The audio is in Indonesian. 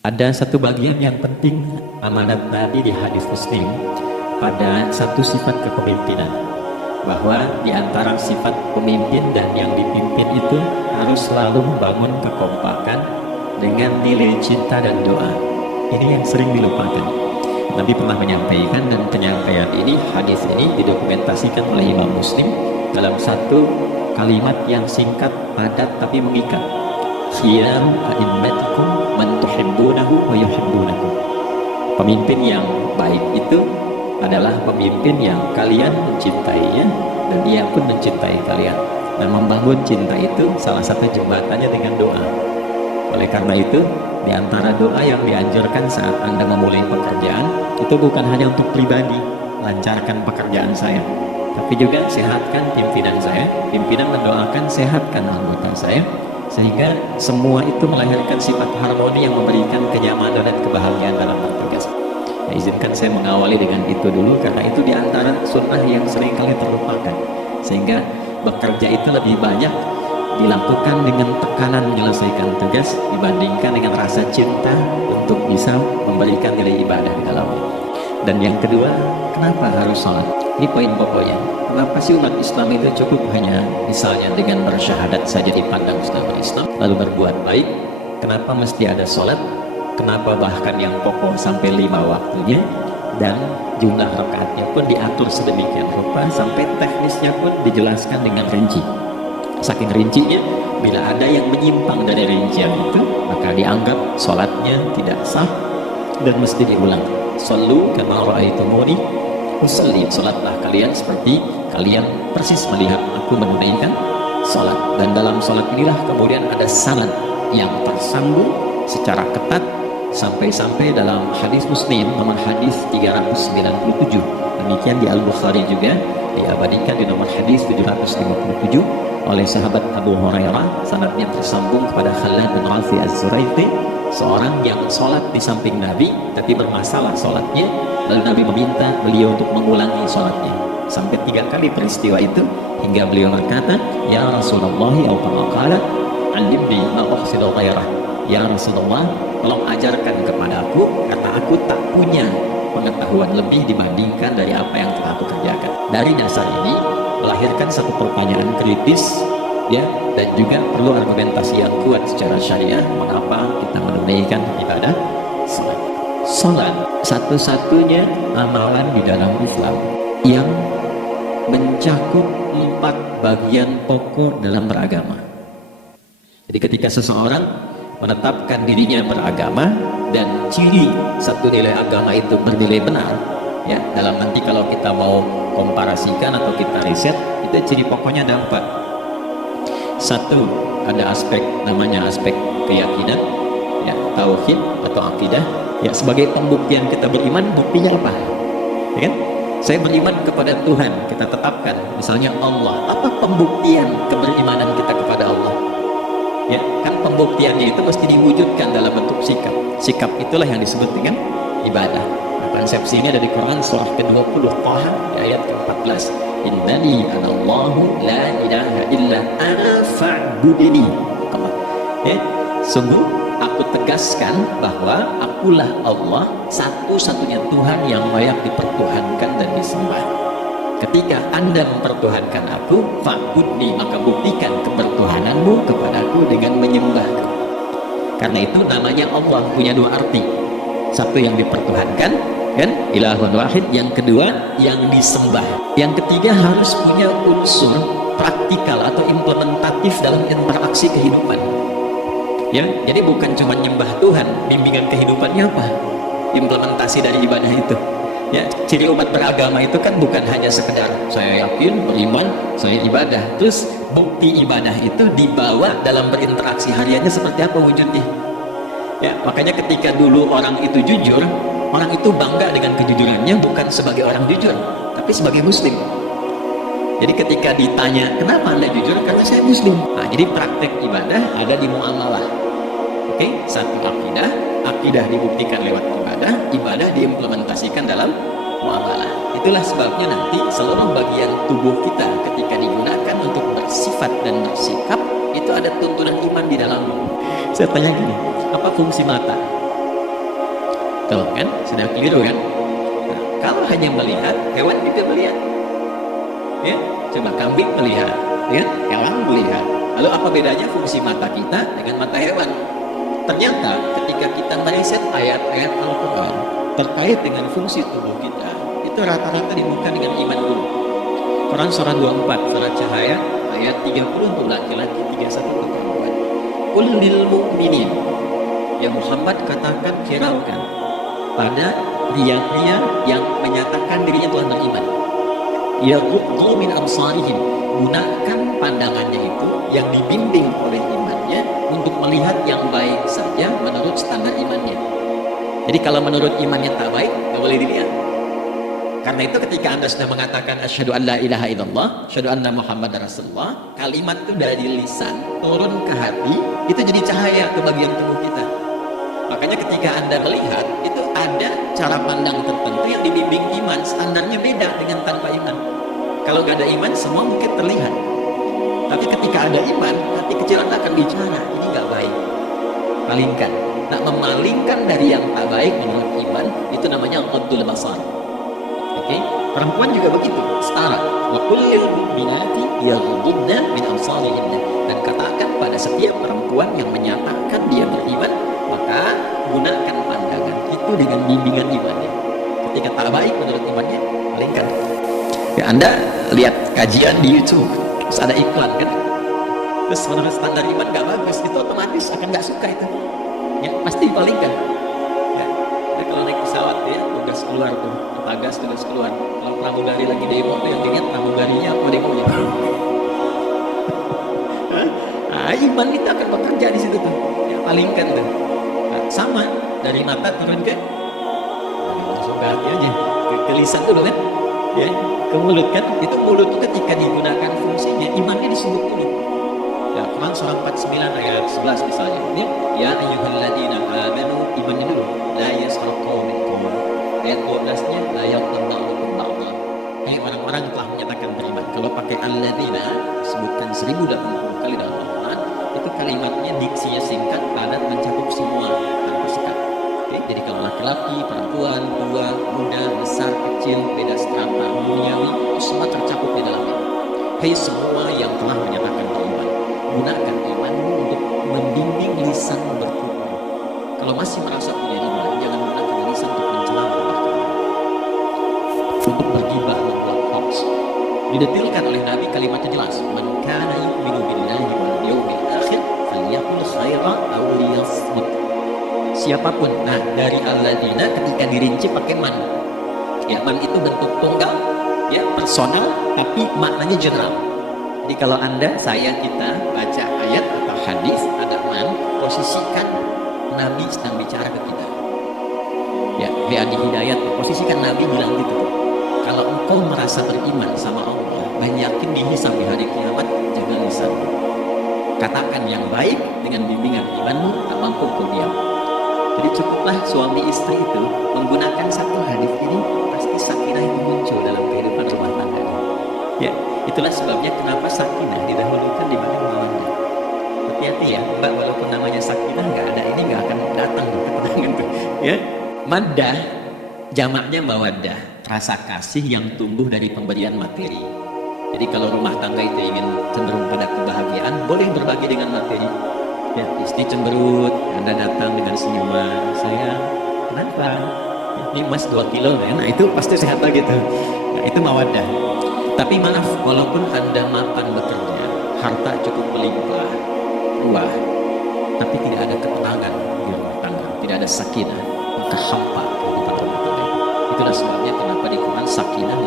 Ada satu bagian yang penting amanat Nabi di hadis Muslim pada satu sifat kepemimpinan, bahwa di antara sifat pemimpin dan yang dipimpin itu harus selalu membangun kekompakan dengan nilai cinta dan doa. Ini yang sering dilupakan. Nabi pernah menyampaikan, dan penyampaian ini, hadis ini didokumentasikan oleh Imam Muslim dalam satu kalimat yang singkat, padat tapi mengikat. Khiyaru a'immatikum man tuhibbunahu wa yuhibbunakum. Pemimpin yang baik itu adalah pemimpin yang kalian mencintainya dan dia pun mencintai kalian. Dan membangun cinta itu salah satu jembatannya dengan doa. Oleh karena itu, di antara doa yang dianjurkan saat Anda memulai pekerjaan itu bukan hanya untuk pribadi, lancarkan pekerjaan saya, tapi juga sehatkan pimpinan saya. Pimpinan mendoakan sehatkan anggota saya, sehingga semua itu melahirkan sifat harmoni yang memberikan kenyamanan dan kebahagiaan dalam bertugas. Nah, izinkan saya mengawali dengan itu dulu, karena itu diantara sunnah yang seringkali terlupakan, sehingga bekerja itu lebih banyak dilakukan dengan tekanan menyelesaikan tugas dibandingkan dengan rasa cinta untuk bisa memberikan nilai ibadah di dalamnya. Dan yang kedua, kenapa harus sholat? Ini poin pokoknya. Kenapa sih umat Islam itu cukup hanya misalnya dengan bersyahadat saja dipandang sebagai Islam, lalu berbuat baik? Kenapa mesti ada sholat? Kenapa bahkan yang pokok sampai 5 waktunya, dan jumlah rakaatnya pun diatur sedemikian rupa sampai teknisnya pun dijelaskan dengan rinci. Saking rincinya, bila ada yang menyimpang dari rincian itu, maka dianggap sholatnya tidak sah dan mesti diulang. Sallu kama ra'aitumuni usalli, sholatlah kalian seperti kalian persis melihat aku menunaikan sholat. Dan dalam sholat inilah kemudian ada salat yang tersambung secara ketat, sampai-sampai dalam hadis Muslim nomor hadis 397, demikian di Al-Bukhari juga diabadikan di nomor hadis 757 oleh sahabat Abu Hurairah, sanadnya tersambung kepada Khalad bin Rafi Az-Zuraiti, seorang yang sholat di samping Nabi tapi bermasalah sholatnya, lalu Nabi meminta beliau untuk mengulangi sholatnya sampai 3 kali peristiwa itu, hingga beliau berkata, ya Rasulullah, ya qala alimni ma uhsinu ghairah, ya Rasulullah, tolong ajarkan kepada aku, karena aku tak punya pengetahuan lebih dibandingkan dari apa yang telah aku kerjakan. Dari dasar ini melahirkan satu pertanyaan kritis, ya, dan juga perlu argumentasi yang kuat secara syariah mengapa kita menunaikan ibadah salat. Salat satu-satunya amalan di dalam Islam yang mencakup 4 bagian pokok dalam beragama. Jadi ketika seseorang menetapkan dirinya beragama dan ciri satu nilai agama itu bernilai benar, ya, dalam nanti kalau kita mau komparasikan atau kita riset, itu ciri pokoknya ada 4. Satu, ada aspek namanya aspek keyakinan, ya, tauhid atau akidah, ya, sebagai pembuktian kita beriman. Buktinya apa? Ya kan? Saya beriman kepada Tuhan, kita tetapkan misalnya Allah. Apa pembuktian keberimanan kita kepada Allah? Ya, kan pembuktiannya itu mesti diwujudkan dalam bentuk sikap. Sikap itulah yang disebut dengan ibadah. Nah, konsepsinya dari Quran surah ke-20 Taha ayat ke-14. Innani anallahu la ilaha illa ana fa'budini. Ya, sungguh aku tegaskan bahwa akulah Allah, satu-satunya Tuhan yang layak dipertuhankan dan disembah. Ketika Anda mempertuhankan aku, fa'budni, maka buktikan kepertuhananmu kepadaku dengan menyembahku. Karena itu namanya Allah punya 2 arti. Satu yang dipertuhankan, kan, ilahun wahid. Yang kedua yang disembah. Yang ketiga harus punya unsur praktikal atau implementatif dalam interaksi kehidupan. Ya, jadi bukan cuma nyembah Tuhan, bimbingan kehidupannya apa? Implementasi dari ibadah itu. Ya, ciri umat beragama itu kan bukan hanya sekedar saya yakin, beriman, saya ibadah. Terus bukti ibadah itu dibawa dalam berinteraksi hariannya seperti apa wujudnya. Ya, makanya ketika dulu orang itu jujur, orang itu bangga dengan kejujurannya, bukan sebagai orang jujur, tapi sebagai muslim. Jadi ketika ditanya, kenapa Anda jujur? Karena saya muslim. Nah, jadi praktek ibadah ada di muamalah. Oke, satu akidah, akidah dibuktikan lewat ibadah, ibadah diimplementasikan dalam muamalah. Itulah sebabnya nanti seluruh bagian tubuh kita ketika digunakan untuk bersifat dan bersikap, itu ada tuntunan iman di dalamnya. Saya tanya gini, apa fungsi mata? Tuh kan, sudah keliru kan? Nah, kalau hanya melihat, hewan juga melihat. Ya, coba kambing melihat, ya, hewan melihat. Lalu apa bedanya fungsi mata kita dengan mata hewan? Ternyata ketika kita meriset ayat-ayat Al-Quran terkait dengan fungsi tubuh kita, itu rata-rata dibuka dengan iman dulu. Quran surah 24, surah Cahaya, ayat 30 untuk laki-laki, 31 untuk perempuan. Qul lil mu'minin, ya Muhammad katakan, hiraukan pada pria-pria yang menyatakan dirinya telah beriman, yaghuddu min absarihim, gunakan pandangannya itu yang dibimbing oleh imannya untuk melihat yang baik saja menurut standar imannya. Jadi kalau menurut imannya tak baik, nggak boleh dilihat. Karena itu ketika Anda sudah mengatakan asyhadu an la ilaha illallah, asyhadu anna Muhammad Rasulullah, kalimat itu dari lisan turun ke hati, itu jadi cahaya ke bagian tubuh kita. Makanya ketika Anda melihat, itu ada cara pandang tertentu yang dibimbing iman, standarnya beda dengan tanpa iman. Kalau nggak ada iman, semua mungkin terlihat. Tapi ketika ada iman, hati kecil Anda akan bicara, ini nggak baik. Palingkan. Nah, memalingkan dari yang tak baik menurut iman, itu namanya ghaddul basar. Oke? Perempuan juga begitu, setara. Wa kullil mu'minati yaghuddna min absarihinna. Dan katakan pada setiap perempuan yang menyatakan dia beriman, maka gunakan pandangan itu dengan bimbingan imannya. Ketika tak baik menurut imannya, palingkan. Ya, Anda lihat kajian di YouTube, terus ada iklan kan, terus menurut standar iman gak bagus, itu otomatis akan gak suka itu, ya pasti palingkan. Ya, jadi kalau naik pesawat ya, tugas keluar tuh, tagas tugas keluar. Kalau pramugari lagi demo tuh yang dilihat pramugarinya apa demonya. Nah, iman itu akan bekerja di situ tuh, ya palingkan tuh. Nah, sama dari mata turun ke, langsung ke hati aja, ke lisan dulu kan, ya. Ke mulut kan, itu mulut itu ketika digunakan fungsinya, imannya disebut dulu. Ya, Quran surah 49 ayat 11 misalnya, ini ya ayyuhalladzina amanu, imannya dulu. La yaskhar qaumin min qaum. Ayat 12-nya la yaqul ba'dukum ba'dha. Hai orang-orang yang telah menyatakan beriman. Kalau pakai alladzina sebutkan 1080 kali dalam Al-Quran, itu kalimatnya diksinya singkat, padat, mencakup semua tanpa sekat. Jadi kalau laki-laki, perempuan, tua, muda, besar, kecil, beda strata, duniawi, semua tercakup di dalamnya. Hei semua yang telah menyatakan beriman, gunakan imanmu untuk membimbing lisanmu bertutur. Kalau masih merasa punya iman, jangan gunakan lisan untuk mencela orang, untuk bergibah, membuat hoax. Didetilkan oleh Nabi, kalimatnya jelas. Man kana yu'minu billahi wal yawmil akhir falyaqul khairan aw liyasmut. Siapapun, nah dari alladzina ketika dirinci pakai man, ya man itu bentuk tunggal, ya personal, tapi maknanya general. Jadi kalau Anda, saya, kita baca ayat atau hadis ada man, posisikan Nabi sedang bicara ke kita. Ya, di hidayat, posisikan Nabi bilang gitu. Kalau engkau merasa beriman sama Allah, banyakin dihisab di hari kiamat, jaga lisanmu. Katakan yang baik dengan bimbingan imanmu, tak mampu kau diam. Jadi cukuplah suami istri itu menggunakan satu hadis ini, pasti sakinah itu muncul dalam kehidupan rumah tangga. Ya, itulah sebabnya kenapa sakinah didahulukan dibanding mawaddah. Hati-hati ya, Mbak, walaupun namanya sakinah nggak ada ini nggak akan datang ketenangan tuh. Ya, maddah jamaknya mawaddah, rasa kasih yang tumbuh dari pemberian materi. Jadi kalau rumah tangga itu ingin cenderung pada kebahagiaan, boleh berbagi dengan materi. Ya, istri cemberut, Anda datang dengan senyuman, sayang, kenapa? Ini mas 2 kilo, ya? Nah itu pasti sehat lagi tuh. Nah itu mawaddah. Tapi maaf, walaupun Anda mapan bekerja, harta cukup melimpah, ruah, tapi tidak ada ketenangan di rumah tangga, tidak ada sakinah, maka hampa kehidupan rumah tangga. Itulah sebabnya kenapa di Quran sakinah